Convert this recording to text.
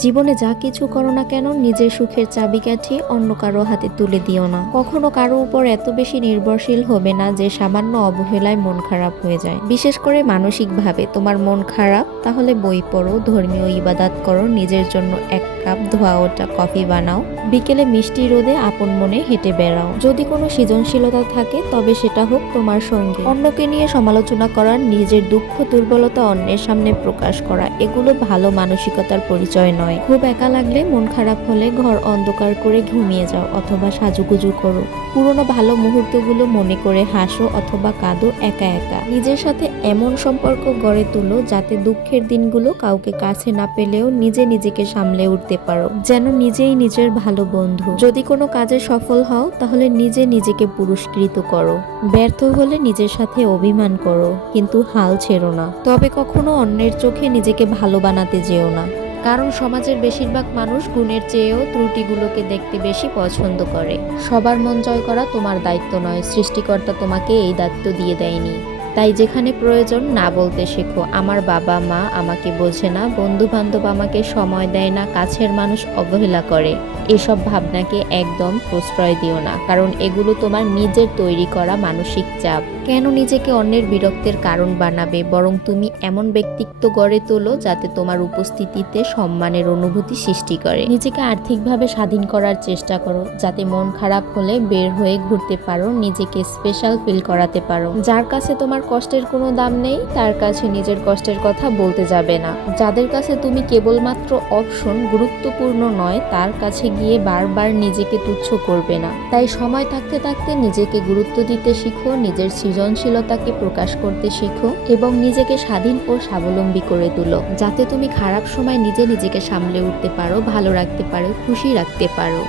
জীবনে যা কিছু করো না কেন নিজের সুখের চাবিকাঠি অন্য কারো হাতে তুলে দিও না। কখনো কারো উপর এত বেশি নির্ভরশীল হবে না যে সামান্য অবহেলায় মন খারাপ হয়ে যায়। বিশেষ করে মানসিকভাবে তোমার মন খারাপ, তাহলে বই পড়ো, ধর্মীয় ইবাদত করো, নিজের জন্য এক কাপ ধোয়া ওঠা কফি বানাও, বিকেলে মিষ্টি রোদে আপন মনে হেঁটে বেড়াও। যদি কোনো সৃজনশীলতা থাকে তবে সেটা হোক তোমার সঙ্গে। অন্যকে নিয়ে সমালোচনা করা, নিজের দুঃখ দুর্বলতা অন্যের সামনে প্রকাশ করা, এগুলো ভালো মানসিকতার পরিচয় নয়। খুব একা লাগলে, মন খারাপ হলে ঘর অন্ধকার করে ঘুমিয়ে যাও অথবা সাজুগুজু করো। পুরোনো ভালো মুহূর্তগুলো মনে করে হাসো অথবা কাঁদো একা একা। নিজের সাথে এমন সম্পর্ক গড়ে তুলো যাতে দুঃখের দিনগুলো কাউকে কাছে না পেলেও নিজে নিজেকে সামলে উঠতে পারো, যেন নিজেই নিজের ভালো বন্ধু। যদি কোনো কাজে সফল হও তাহলে নিজে নিজেকে পুরস্কৃত করো। ব্যর্থ হলে নিজের সাথে অভিমান করো, কিন্তু হাল ছেড়ো না। তবে কখনো অন্যের চোখে নিজেকে ভালো বানাতে যেও না, কারণ সমাজের বেশিরভাগ মানুষ গুণের চেয়েও ত্রুটিগুলোকে দেখতে বেশি পছন্দ করে। সবার মন জয় করা তোমার দায়িত্ব নয়, সৃষ্টিকর্তা তোমাকে এই দায়িত্ব দিয়ে দেয়নি। তাই যেখানে প্রয়োজন না বলতে শেখো, আমার বাবা মা আমাকে বোঝে না, বন্ধু বান্ধব আমাকে সময় দেয় না, কাছের মানুষ অবহেলা করে, এসব ভাবনাকে একদম প্রশ্রয় দিও না, কারণ এগুলো তোমার নিজের তৈরি করা মানসিক চাপ। কেন নিজেকে অন্যের বিরক্তের কারণ বানাবে? বরং তুমি এমন ব্যক্তিত্ব গড়ে তোলো যাতে তোমার উপস্থিতিতে সম্মানের অনুভূতি সৃষ্টি করে। নিজেকে আর্থিকভাবে স্বাধীন করার চেষ্টা করো, যাতে মন খারাপ হলে বের হয়ে ঘুরতে পারো, নিজেকে স্পেশাল ফিল করাতে পারো। যার কাছে তোমার কষ্টের কোনো দাম নেই তার কাছে নিজের কষ্টের কথা বলতে যাবে না। যাদের কাছে তুমি কেবলমাত্র অপশন, গুরুত্বপূর্ণ নয়, তার কাছে গিয়ে বারবার নিজেকে তুচ্ছ করবে না। তাই সময় থাকতে থাকতে নিজেকে গুরুত্ব দিতে শিখো, নিজের সৃজনশীলতাকে প্রকাশ করতে শিখো এবং নিজেকে স্বাধীন ও স্বাবলম্বী করে তুলো, যাতে তুমি খারাপ সময় নিজে নিজেকে সামলে উঠতে পারো, ভালো রাখতে পারো, খুশি রাখতে পারো।